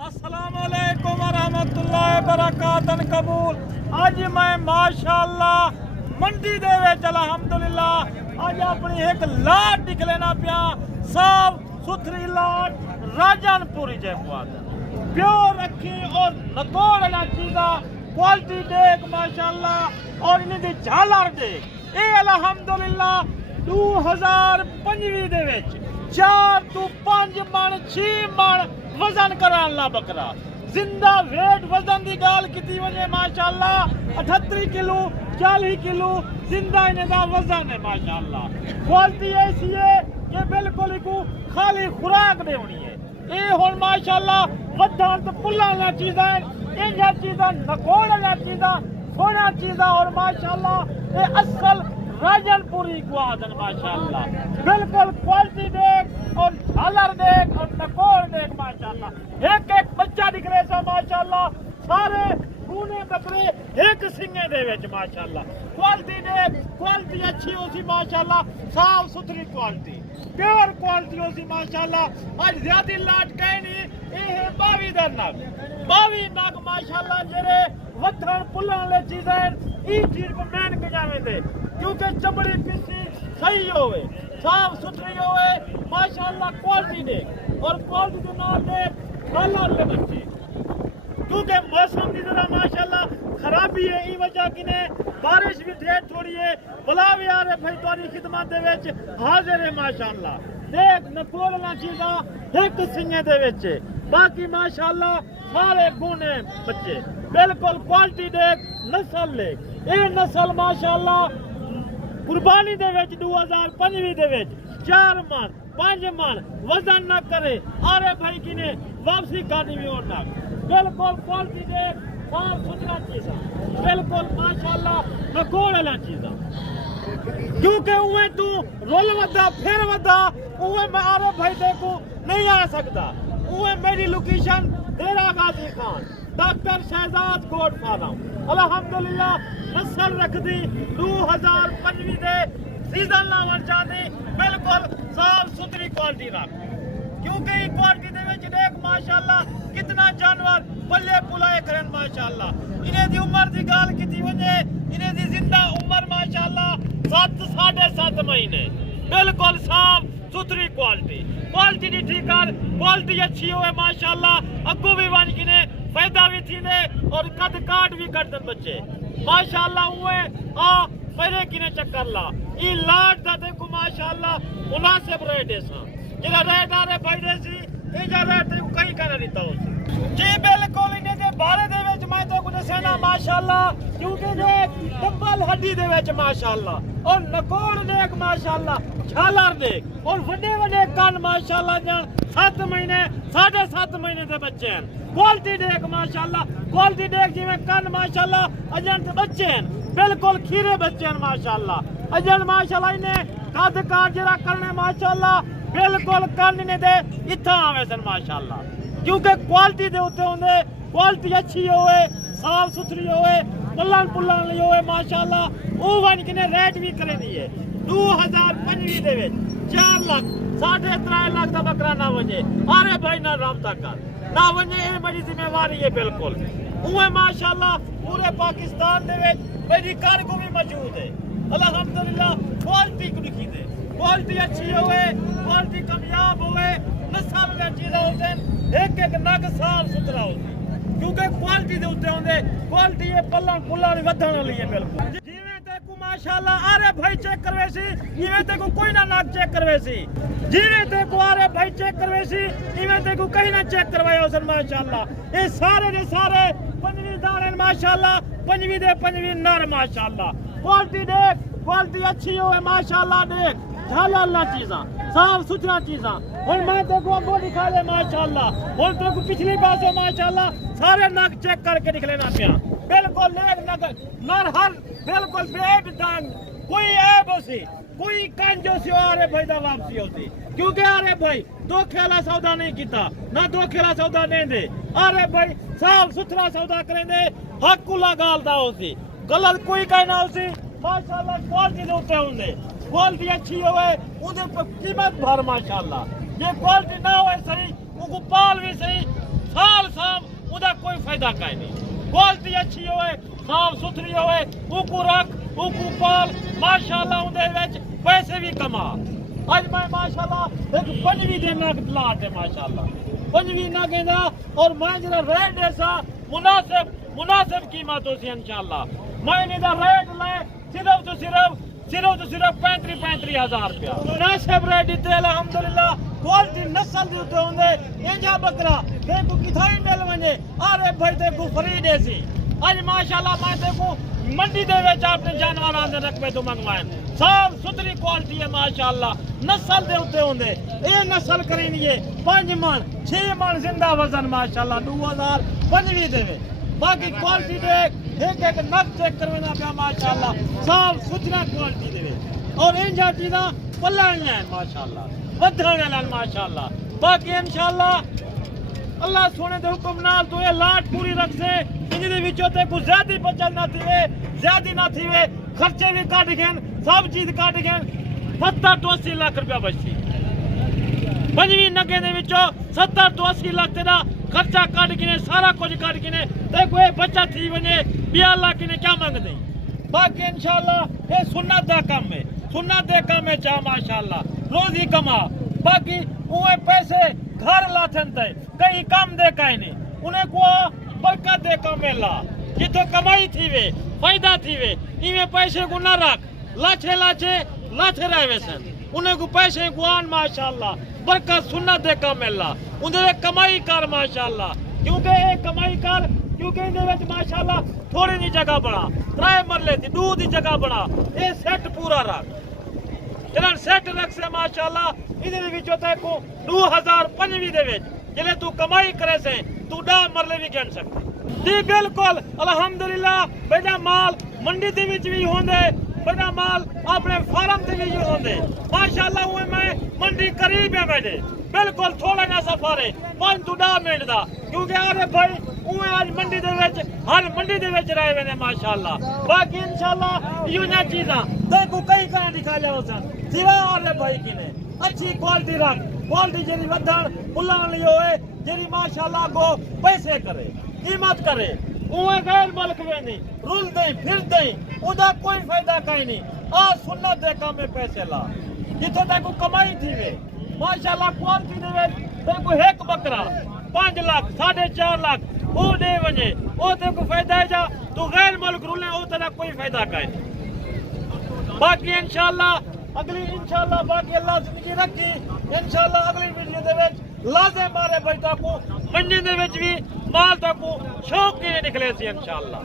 अस्सलामुअलैकुम वरहमतुल्लाहि बरकातन कबूल। अज मैं माशाअल्लाह मंडी दे विच अलहमदुलिल्लाह अज अपनी एक लाट निकलेना पिया, साफ सुथरी लाट राजनपुरी जयपुर प्योर रखी और नकोड़ चीज़ा क्वालिटी देख माशाअल्लाह और इन्हें झालर देख ये अलहमदुलिल्लाह 2025 दे विच 4 to 5 मन 6 मन वजन करान ला बकरा जिंदा वेट वजन की गाल की वजे माशाअल्लाह 38 किलो 40 किलो जिंदा इनका वजन है माशाअल्लाह। क्वालिटी ऐसी है कि बिल्कुल को खाली खुराक देनी है ये हुन माशाअल्लाह वधन तो पुल्ला चीज़ा इंजा चीज़ा नकोड़ चीज़ा सोना चीज़ा और माशाअल्लाह ये असल राजनपुरी गुआदन माशाअल्लाह बिल्कुल क्वालिटी देख और झालर देख और नकोड़ देख माशाअल्लाह एक एक बच्चा निकले सा माशाअल्लाह सारे पूने बकरे एक सिंगे दे विच माशाअल्लाह क्वालिटी देख क्वालिटी अच्छी होसी माशाअल्लाह साफ सुथरी क्वालिटी प्योर क्वालिटी होसी माशाअल्लाह। आज ज्यादा लाट कहनी ये 22 नग माशाअल्लाह जेरे वधन पुल्लन ले चीज़ां ई चीज को मैन के जावे दे क्योंकि चमड़ी पिसी सही होवे साफ सुथरी होवे माशाअल्लाह क्वालिटी दे और क्वालिटी के नाल दे कलर ले बच्चे क्योंकि मौसम की जरा माशाअल्लाह खराबी है ई वजह की ने बारिश भी ढेर थोड़ी है भला भी आ रहे भाई तुम्हारी खिदमत दे विच हाजिर है माशाअल्लाह देख नकोड़ना चीज़ा एक सिंगे दे विच बाकी माशाअल्लाह सारे गुणे बच्चे बिल्कुल क्वालिटी देख नस्ल ले ये नस्ल माशाअल्लाह कुर्बानी दे विच 2025 दे विच 4 मन 5 मन वजन न करे अरे भाई की ने वापसी करनी भी होना बिल्कुल क्वालिटी देख साफ सुथरा चीज़ा बिल्कुल माशाअल्लाह नकोड़ वाला चीज़ा क्योंकि उहे तू रोल वदा फिर वदा उहे मैं अरे भाई देखो नहीं आ सकता उहे मेरी लोकेशन डेरा गाजी खान डॉक्टर शहजाद गोड फार्म अलहमदुलिल्लाह नस्ल रख दी 2025 दे सीजन लावन चाहती बिल्कुल साफ सुथरी क्वालिटी रख क्योंकि क्वालिटी दे विच देख माशाअल्लाह कितना जानवर पल्ले पुलाए करन माशाअल्लाह इन्हें दी उम्र दी गाल कीती वजे इन्हें दी जिंदा उम्र माशाअल्लाह 7.5 महीने बिल्कुल साफ सुथरी क्वालिटी दी ठीक कर क्वालिटी अच्छी होए माशाअल्लाह अगू भी वन की ने फायदा भी थी ने और कद काट भी कर दन बच्चे माशाअल्लाह हुए आ पहले की ने चक्कर ला ई लाट दा देखो माशाअल्लाह मुनासिब रेट है सा जेड़ा रेट आ रे भाई दे सी ए जा रेट ते कहीं कर नहीं ता जी बिल्कुल इने दे बारे दे विच मैं तो कुछ दसना माशाअल्लाह क्योंकि जे डबल हड्डी दे विच माशाअल्लाह और नकोड़ देख माशाअल्लाह झालर देख और बड़े बड़े कान माशाअल्लाह जान 7 महीने 7.5 महीने दे बच्चे हैं क्वालिटी देख माशाअल्लाह क्वालिटी देख जिवें कान माशाअल्लाह अजन ते बच्चे हैं बिल्कुल खीरे बच्चे हैं माशाअल्लाह अजन माशाअल्लाह इने कद काट जरा करने माशाअल्लाह बिल्कुल कान ने दे इत्था आवे सन माशाअल्लाह क्योंकि क्वालिटी दे उत्ते होंदे क्वालिटी अच्छी होवे साफ सुथरी होवे पुल्लन ली होवे माशाअल्लाह ओ वन किने रेट भी करे दी है 2025 दे विच 4 लाख 3.5 लाख दा बकरा ना वजे अरे भाई ना राबता कर ना वजे ये मेरी जिम्मेवारी है बिल्कुल उहे माशाअल्लाह पूरे पाकिस्तान दे विच मेरी कार्गो भी मौजूद है अल्हम्दुलिल्लाह क्वालिटी को लिखी दे क्वालिटी अच्छी होवे क्वालिटी कामयाब होवे नस्ल में चीज़ा होते एक नग साफ सुथरा होते क्योंकि क्वालिटी दे उत्ते होंदे क्वालिटी ये पल्लन पुल्लन वधन वाली है बिल्कुल जिवें ते को माशाअल्लाह अरे भाई चेक करवे सी इवें ते को कोई ना नग चेक करवे सी जिवें ते को अरे भाई चेक करवे सी इवें ते को कहीं ना चेक करवायो सन माशाअल्लाह ये सारे दे सारे पंजवी दाने माशाअल्लाह पंजवी दे पंजवी नर माशाअल्लाह क्वालिटी देख क्वालिटी अच्छी होवे माशाअल्लाह देख झालर चीज़ा साफ सुथरा चीज़ा और मैं देखो अगो दिखा दे माशाअल्लाह और तो पिछली पास माशाअल्लाह सारे नग चेक करके निकलेना पिया बिल्कुल नेक नग नर हर बिल्कुल बेदाग कोई ऐब होसी कोई कंजो सी आरे भाई दा वापसी होती क्योंकि अरे भाई धोखे वाला सौदा नहीं किता ना धोखे वाला सौदा नहीं दे अरे भाई साफ सुथरा सौदा करेंदे हक उला गालदा होसी गलत कोई कहना होसी माशाअल्लाह क्वालिटी दे उत्ते होंदे क्वालिटी अच्छी होवे उदे पर कीमत भर माशाअल्लाह ये क्वालिटी ना होए सही उनको पाल भी सही साल फायदा कहीं नहीं। क्वालिटी अच्छी होए, साफ सुथरी होए, उकू रख उकू पाल, माशाल्लाह उहदे विच पैसे भी कमा। अज मैं माशाल्लाह एक 5वीं दिन लाट है माशाल्लाह, 5वीं नागे दा, और मैं जरा रेट ऐसा मुनासिब कीमत हो सी इंशाल्लाह। मैं इहदा रेट ले सिर्फ तो सिर्फ 35 हज़ार रुपया मुनासिब रेट दिते अल्हम्दुलिल्लाह। क्वालिटी नस्ल दे उत्ते होंदे इंजा बकरा देखो किथाई मिल वने, अरे भाई देखो फ्री देसी। अज माशाल्लाह मैं देखो मंडी दे विच अपने जानवरां दे रकबे तो मंगवाए, साफ सुथरी क्वालिटी है माशाल्लाह। नस्ल दे उत्ते होंदे, ए नस्ल करेंगे 5 मन 6 मन जिंदा वजन माशाल्लाह 2025 दे। बाकी क्वालिटी देख एक नग चेक करवाना पिया माशाल्लाह, साफ सुथरा क्वालिटी दे। और इंजा चीज़ा पल्लानियां हैं माशाल्लाह, वधण वाला माशाल्लाह। बाकी इंशाल्लाह अल्लाह सोने दे हुक्म नाल तो ये लाट पूरी रख से इनदे विचों ते कुछ ज्यादा बचत ना थीवे, ज्यादा ना थीवे, खर्चे भी काट गए, सब चीज काट गए, 70 to 80 लाख रुपया बचती। 5वीं नगे दे विचों 70 to 80 लाख तेरा खर्चा काट के सारा कुछ काट के देखो ये बचत थी वने 20 लाख ने क्या मांग दे। बाकी इंशाल्लाह ये सुन्नत दा काम है, सुन्नत दे काम है चा माशाल्लाह, रोजी कमा। बाकी उहे पैसे घर लाथन ते कहीं काम दे कहीं नहीं, उन्हें को बरकत दे काम ला, जितो कमाई थी वे फायदा थी वे, इवे पैसे को न रख, लाछे रहे सन, उन्हें को पैसे को आन माशाल्लाह, बरकत सुन्नत दे काम ला, उन्हें कमाई कर माशाल्लाह। क्योंकि ये कमाई कर, क्योंकि इहदे विच माशाल्लाह थोड़ी जी जगह बना, 3 मरले दी 2 दी जगह बना, ये सेट पूरा रख, जरा सेट रख से माशाल्लाह। इहदे विचों ते को 2025 दे विच जिले तू कमाई करे से तू 10 मरले भी गिन सकती जी। बिल्कुल अल्हम्दुलिल्लाह, बेटा माल मंडी दे विच भी होंदे, बेटा माल अपने फार्म ते भी होंदे माशाल्लाह। उहे मैं मंडी करीब है मेरे, बिल्कुल थोड़ा ना सफर है 5 to 10 मिनट दा, क्योंकि अरे भाई उहे आज मंडी दे विच हर मंडी दे विच रहे वेने माशाल्लाह। बाकी इंशाल्लाह यो ना चीज़ां देखो कई कहीं दिखा जाओ सन सिवा अरे भाई किने अच्छी क्वालिटी रख, क्वालिटी जेरी वधण बुलान ली होए, जेरी माशाल्लाह को पैसे करे कीमत करे, उहे गैर मुल्क वेंदी रुलदे फिरदे उदा कोई फायदा कहीं नहीं। आ सुन्नत दे काम में पैसे ला, जिथे देखो कमाई थी वे माशाल्लाह। क्वालिटी दे विच देखो एक बकरा 5 लाख 4.5 लाख वो दे वने, ओ ते को फायदा है जा, तू गैर मुल्क रुले ओ तेरा कोई फायदा कहीं नहीं। बाकी इंशाल्लाह अगली इंशाल्लाह बाकी अल्लाह जिंदगी रखी, इंशाल्लाह अगली वीडियो दे विच लाज़िम मारे बेटा को मंडी दे विच भी माल तक शौक के निकले सी इंशाल्लाह।